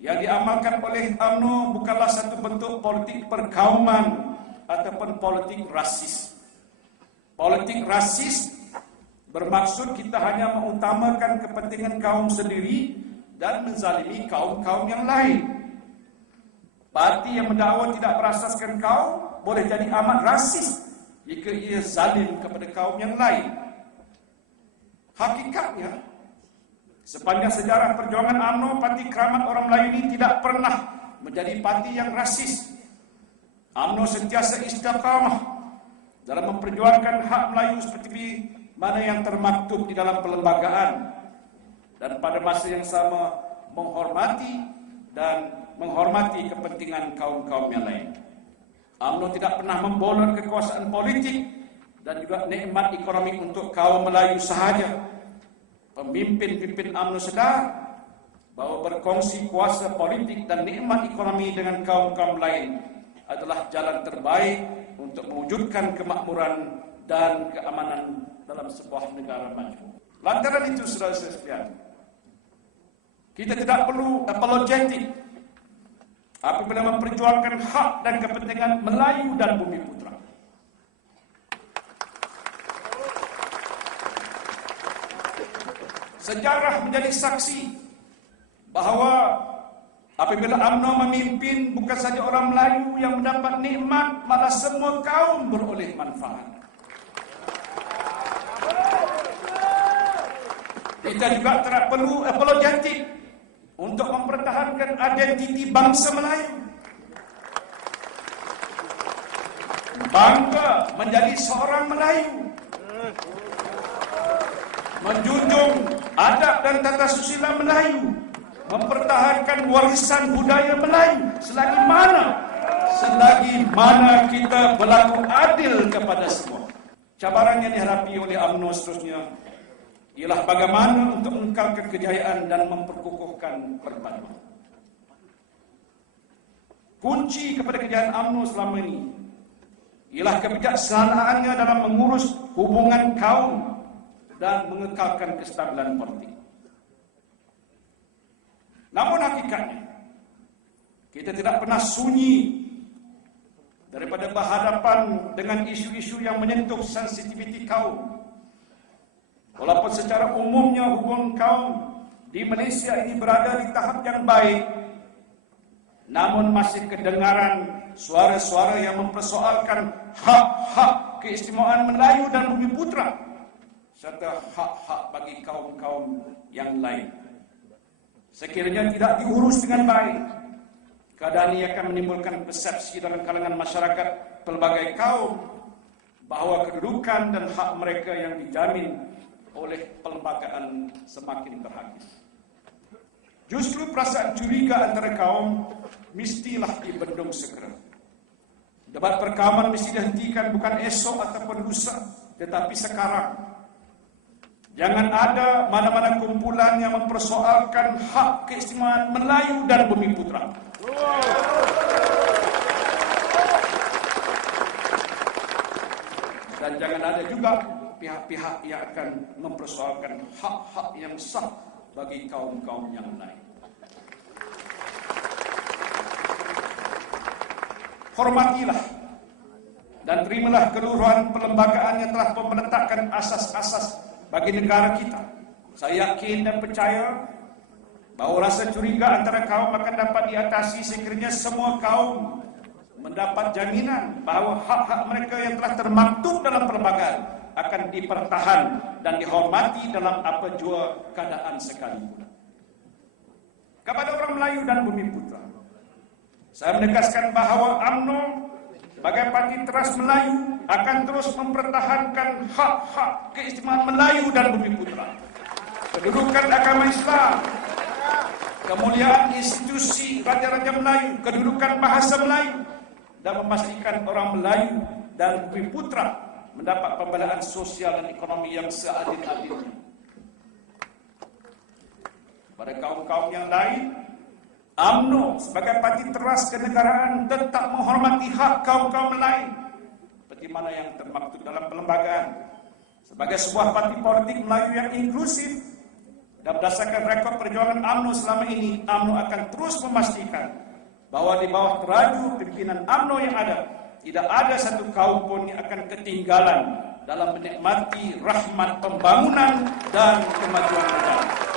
yang diamalkan oleh UMNO bukanlah satu bentuk politik perkauman ataupun politik rasis. Politik rasis bermaksud kita hanya mengutamakan kepentingan kaum sendiri dan menzalimi kaum-kaum yang lain. Parti yang mendakwa tidak berasaskan kaum boleh jadi amat rasis jika ia zalim kepada kaum yang lain. Hakikatnya, sepanjang sejarah perjuangan UMNO, Parti Keramat Orang Melayu ini tidak pernah menjadi parti yang rasis. UMNO sentiasa istiqamah dalam memperjuangkan hak Melayu seperti mana yang termaktub di dalam perlembagaan, dan pada masa yang sama menghormati kepentingan kaum-kaum yang lain. UMNO tidak pernah membolon kekuasaan politik dan juga nikmat ekonomi untuk kaum Melayu sahaja. Pemimpin-pemimpin UMNO sedar bahawa berkongsi kuasa politik dan nikmat ekonomi dengan kaum-kaum lain adalah jalan terbaik untuk mewujudkan kemakmuran dan keamanan dalam sebuah negara maju. Lantaran itu, saudara-saudara sekalian, kita tidak perlu apologetik apabila memperjuangkan hak dan kepentingan Melayu dan Bumi Putra. Sejarah menjadi saksi bahawa apabila UMNO memimpin, bukan saja orang Melayu yang mendapat nikmat, malah semua kaum beroleh manfaat. Kita juga tidak perlu apologetik untuk mempertahankan identiti bangsa Melayu. Bangga menjadi seorang Melayu, menjunjung adab dan tata susila Melayu, mempertahankan warisan budaya Melayu selagi mana kita berlaku adil kepada semua. Cabaran yang dihadapi oleh UMNO seterusnya ialah bagaimana untuk mengekalkan kejayaan dan memperkukuhkan perpaduan. Kunci kepada kejayaan UMNO selama ini ialah kebijaksanaannya dalam mengurus hubungan kaum dan mengekalkan kestabilan politik. Namun hakikatnya, kita tidak pernah sunyi daripada berhadapan dengan isu-isu yang menyentuh sensitiviti kaum. Walaupun secara umumnya hubungan kaum di Malaysia ini berada di tahap yang baik, namun masih kedengaran suara-suara yang mempersoalkan hak-hak keistimewaan Melayu dan Bumi Putra serta hak-hak bagi kaum-kaum yang lain. Sekiranya tidak diurus dengan baik, keadaan ini akan menimbulkan persepsi dalam kalangan masyarakat pelbagai kaum bahawa kedudukan dan hak mereka yang dijamin oleh perlembagaan semakin terhakis. Justru perasaan curiga antara kaum mestilah dibendung segera. Debat perkauman mesti dihentikan bukan esok ataupun lusa, tetapi sekarang. Jangan ada mana-mana kumpulan yang mempersoalkan hak keistimewaan Melayu dan Bumi Putra. Dan jangan ada juga pihak-pihak yang akan mempersoalkan hak-hak yang sah bagi kaum-kaum yang lain. Hormatilah dan terimalah keluruhan perlembagaan yang telah meletakkan asas-asas bagi negara kita. Saya yakin dan percaya bahawa rasa curiga antara kaum akan dapat diatasi sekiranya semua kaum mendapat jaminan bahawa hak-hak mereka yang telah termaktub dalam perlembagaan akan dipertahan dan dihormati dalam apa jua keadaan sekalipun. Kepada orang Melayu dan Bumi Putra, saya menegaskan bahawa UMNO sebagai parti teras Melayu akan terus mempertahankan hak-hak keistimewaan Melayu dan Bumi Putra, kedudukan agama Islam, kemuliaan institusi Raja-Raja Melayu, kedudukan bahasa Melayu, dan memastikan orang Melayu dan Bumi Putra mendapat pembelaan sosial dan ekonomi yang seadil-adilnya. Pada kaum-kaum yang lain, UMNO sebagai parti teras kenegaraan tetap menghormati hak kaum-kaum lain seperti mana yang termaktub dalam perlembagaan. Sebagai sebuah parti politik Melayu yang inklusif, Dan berdasarkan rekod perjuangan UMNO selama ini, UMNO akan terus memastikan bahwa di bawah teraju pimpinan UMNO yang ada, tidak ada satu kaum pun yang akan ketinggalan dalam menikmati rahmat pembangunan dan kemajuan negara.